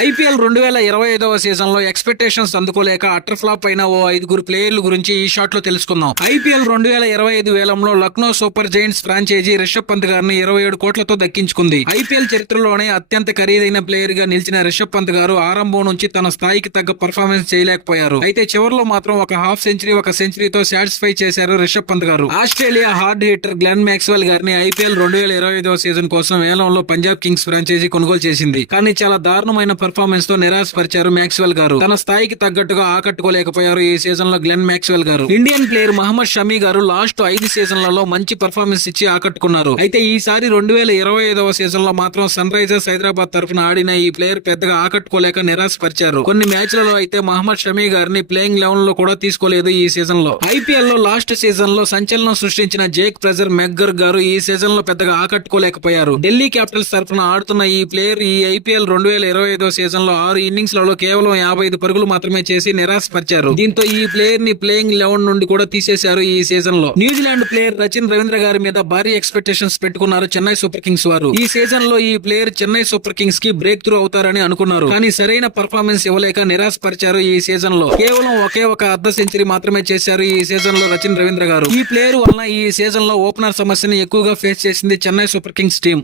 IPL 2025వ season లో expectations అందుకోలేక utter flop అయిన ఓ 5 ప్లేయర్ల గురించి ఈ షాట్ లో తెలుసుకుందాం. ఐపీఎల్ 2025 వేలంలో Lucknow super Giants franchise Rishabh Pant గారిని 27 కోట్లతో దక్కించుకుంది. ఐపీఎల్ చరిత్రలోనే అత్యంత ఖరీదైన ప్లేయర్ గా నిలిచిన రిషబ్ పంత్ గారు ఆరంభం నుంచి తన స్థాయికి తగ్గ పర్ఫార్మెన్స్ చేయలేకపోయారు. అయితే చివరిలో మాత్రం ఒక హాఫ్ సెంచరీ, ఒక సెంచరీతో సాటిస్ఫై చేశారు రిషబ్ పంత్ గారు. Australia hard hitter Glenn Maxwell గారిని ఐపీఎల్ 2025వ సీజన్ కోసం వేలంలో పంజాబ్ కింగ్స్ ఫ్రాంచైజీ కొనుగోలు చేసింది. కానీ చాలా దారుణమైన పర్ఫార్మెన్స్ తో నిరాశపరిచారు మ్యాక్స్వెల్ గారు. తన స్థాయికి తగ్గట్టుగా ఆకట్టుకోలేకపోయారు ఈ సీజన్ లో గ్లెన్ మ్యాక్స్వెల్ గారు. ఇండియన్ ప్లేయర్ మహమ్మద్ షమీ గారు లాస్ట్ 5 సీజన్లలో మంచి పర్ఫార్మెన్స్ ఇచ్చి ఆకట్టుకున్నారు. అయితే ఈసారి 2025వ సీజన్ లో మాత్రం సన్ రైజర్స్ హైదరాబాద్ తరఫున ఆడిన ఈ ప్లేయర్ పెద్దగా ఆకట్టుకోలేక నిరాశపరిచారు. కొన్ని మ్యాచ్లలో అయితే మహమ్మద్ షమీ గారిని ప్లేయింగ్ 11 లో కూడా తీసుకోలేదు ఈ సీజన్ లో. ఐపీఎల్ లో లాస్ట్ సీజన్ లో సంచలనం సృష్టించిన జేక్ ఫ్రెజర్ మెగ్గర్ గారు ఈ సీజన్ లో పెద్దగా ఆకట్టుకోలేకపోయారు. ఢిల్లీ క్యాపిటల్స్ తరఫున ఆడుతున్న ఈ ప్లేయర్ ఈ ఐపీఎల్ 2025వ సీజన్ లో 6 ఇన్నింగ్స్ లలో కేవలం 55 పరుగులు మాత్రమే చేసి నిరాశపరిచారు. దీంతో ఈ ప్లేయర్ ని ప్లేయింగ్ 11 నుండి కూడా తీసేశారు ఈ సీజన్ లో. న్యూజిలాండ్ ప్లేయర్ రచిన్ రవీంద్ర గారి మీద భారీ ఎక్స్పెక్టేషన్స్ పెట్టుకున్నారు చెన్నై సూపర్ కింగ్స్ వారు. ఈ సీజన్ లో ఈ ప్లేయర్ చెన్నై సూపర్ కింగ్స్ కి బ్రేక్ త్రూ అవుతారని అనుకున్నారు. కానీ సరైన పర్ఫార్మెన్స్ ఇవ్వలేక నిరాశపరిచారు ఈ సీజన్ లో. కేవలం ఒకే ఒక అర్ధ సెంచరీ మాత్రమే చేశారు ఈ సీజన్ లో రచిన్ రవీంద్ర గారు. ఈ ప్లేయర్ వలన ఈ సీజన్ లో ఓపెనర్ సమస్యని ఎక్కువగా ఫేస్ చేసింది చెన్నై సూపర్ కింగ్స్ టీం.